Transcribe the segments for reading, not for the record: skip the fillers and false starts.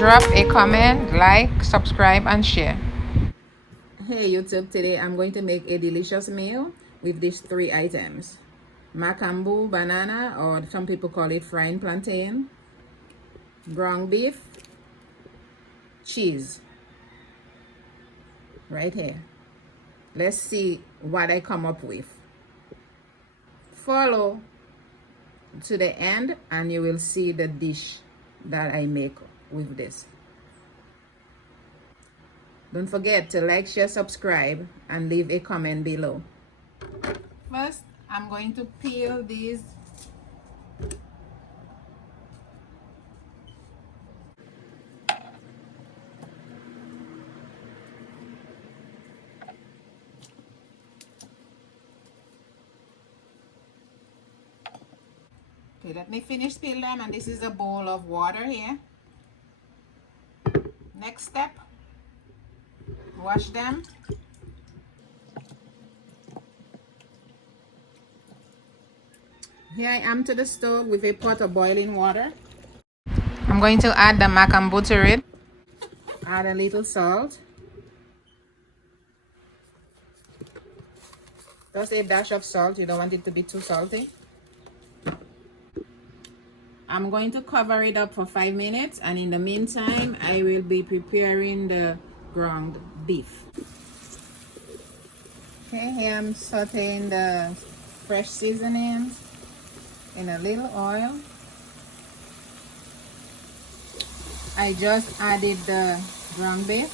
Drop a comment, like, subscribe, and share. Hey YouTube, today I'm going to make a delicious meal with these 3 items. Macambo banana, or some people call it frying plantain, ground beef, cheese. Right here. Let's see what I come up with. Follow to the end and you will see the dish that I make with this. Don't forget to like, share, subscribe, and leave a comment below. First, I'm going to peel these. Okay, let me finish peel them, and this is a bowl of water here. Next step, wash them. Here I am to the stove with a pot of boiling water. I'm going to add the macambo to it. Add a little salt. Just a dash of salt, you don't want it to be too salty. I'm going to cover it up for 5 minutes, and in the meantime I will be preparing the ground beef. Okay, here I'm sauteing the fresh seasonings in a little oil. I just added the ground beef.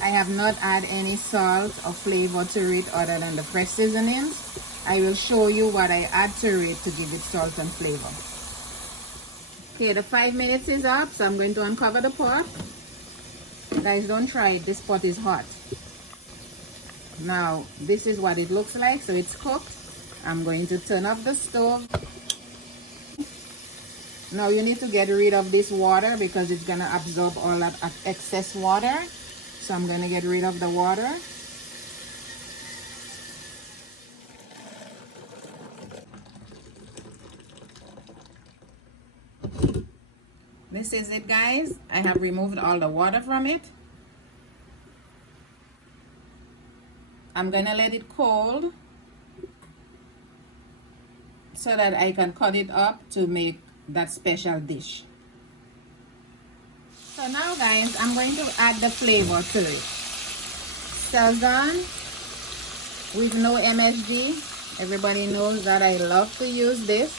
I have not added any salt or flavor to it other than the fresh seasonings. I will show you what I add to it to give it salt and flavor. Okay, the 5 minutes is up, so I'm going to uncover the pot. Guys, don't try it, this pot is hot. Now, this is what it looks like, so it's cooked. I'm going to turn off the stove. Now you need to get rid of this water because it's gonna absorb all that excess water. So I'm gonna get rid of the water. This is it, guys. I have removed all the water from it. I'm gonna let it cold so that I can cut it up to make that special dish. So now, guys, I'm going to add the flavor to it. Sazon with no MSG. Everybody knows that I love to use this.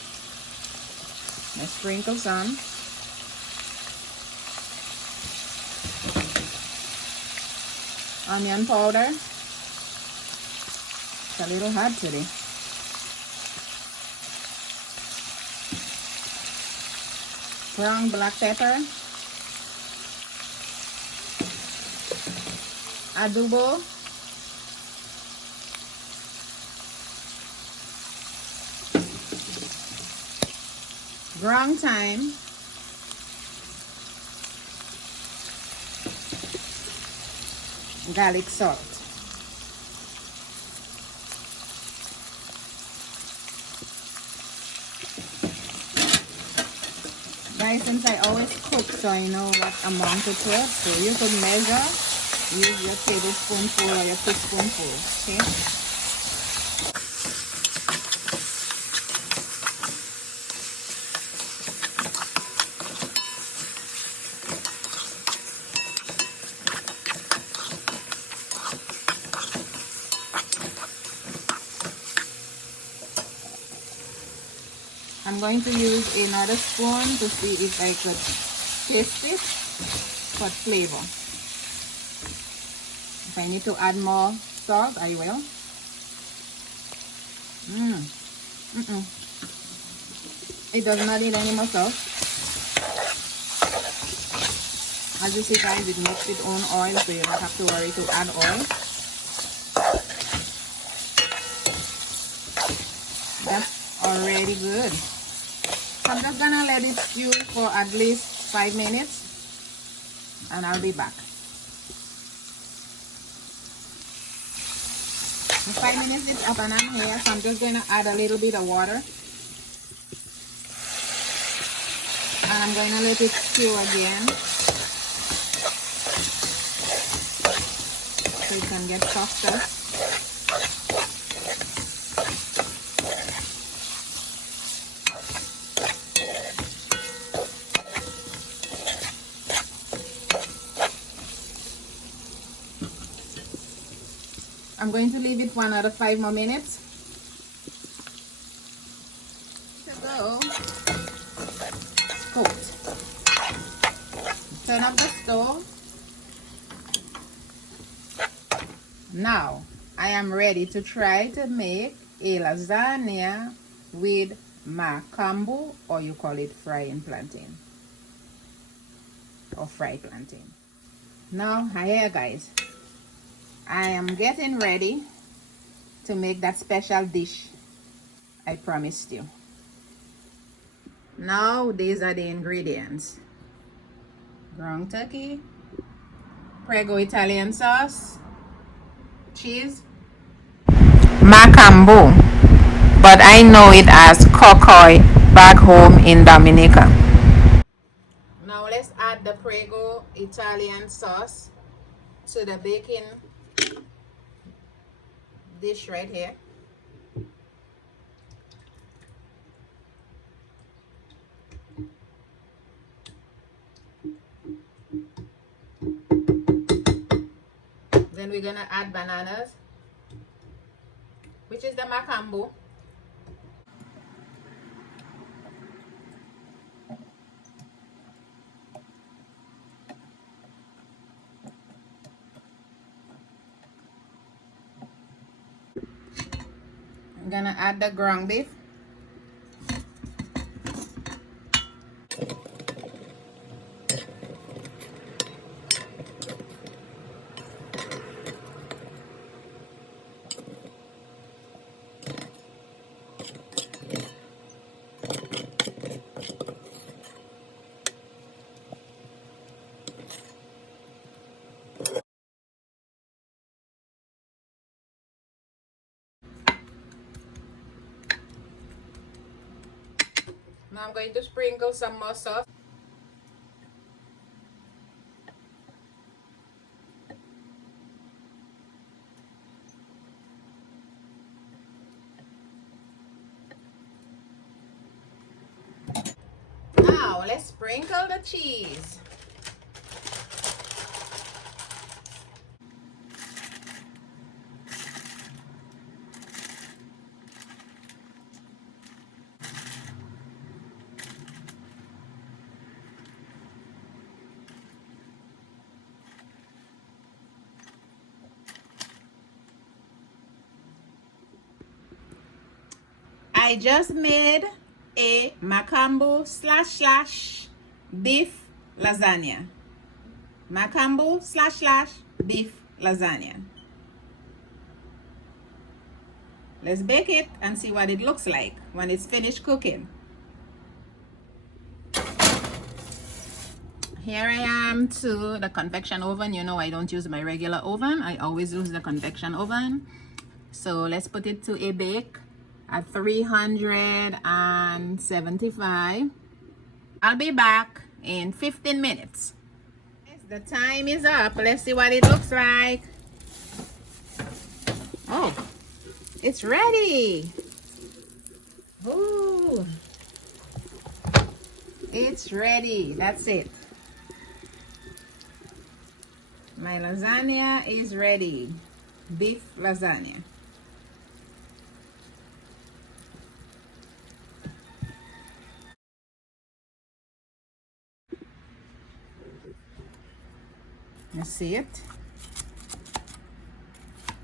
Let's sprinkle some. Onion powder. It's a little hot today. Ground black pepper. Adobo. Ground thyme. Garlic salt. Guys, since I always cook, so I know what amount to put, so you could measure, use your tablespoonful or your teaspoonful, okay? I'm going to use another spoon to see if I could taste it for flavor. If I need to add more salt, I will. It does not need any more salt. As you see, guys, it makes its own oil, so you don't have to worry to add oil. That's already good. So I'm just gonna let it stew for at least 5 minutes, and I'll be back. The 5 minutes is up and I'm here, so I'm just gonna add a little bit of water. And I'm gonna let it stew again so it can get softer. I'm going to leave it for another 5 more minutes. To go. Cooked. Turn off the stove. Now, I am ready to try to make a lasagna with macambo, or you call it frying plantain or fried plantain. Now, here guys, I am getting ready to make that special dish I promised you. Now, these are the ingredients: ground turkey, Prego Italian sauce, cheese, Macambo, but I know it as cocoy back home in Dominica. Now let's add the Prego Italian sauce to the baking dish right here. Then we're gonna add bananas, which is the macambo. I'm gonna add the ground beef. Now I'm going to sprinkle some more sauce. Now let's sprinkle the cheese. I just made a macambo / beef lasagna. Macambo / beef lasagna. Let's bake it and see what it looks like when it's finished cooking. Here I am to the convection oven. You know I don't use my regular oven. I always use the convection oven. So let's put it to a bake at 375. I'll be back in 15 minutes. The time is up. Let's see what it looks like. Oh, it's ready. Ooh, it's ready. That's it. My lasagna is ready. Beef lasagna. You see it?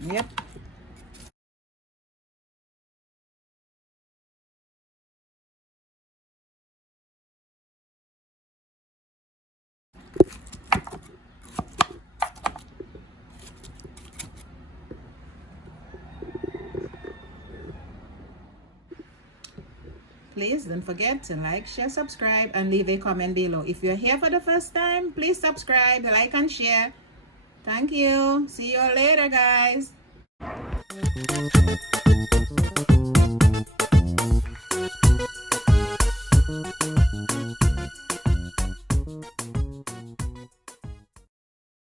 Yep. Please don't forget to like, share, subscribe, and leave a comment below. If you're here for the first time, please subscribe, like, and share. Thank you. See you later, guys.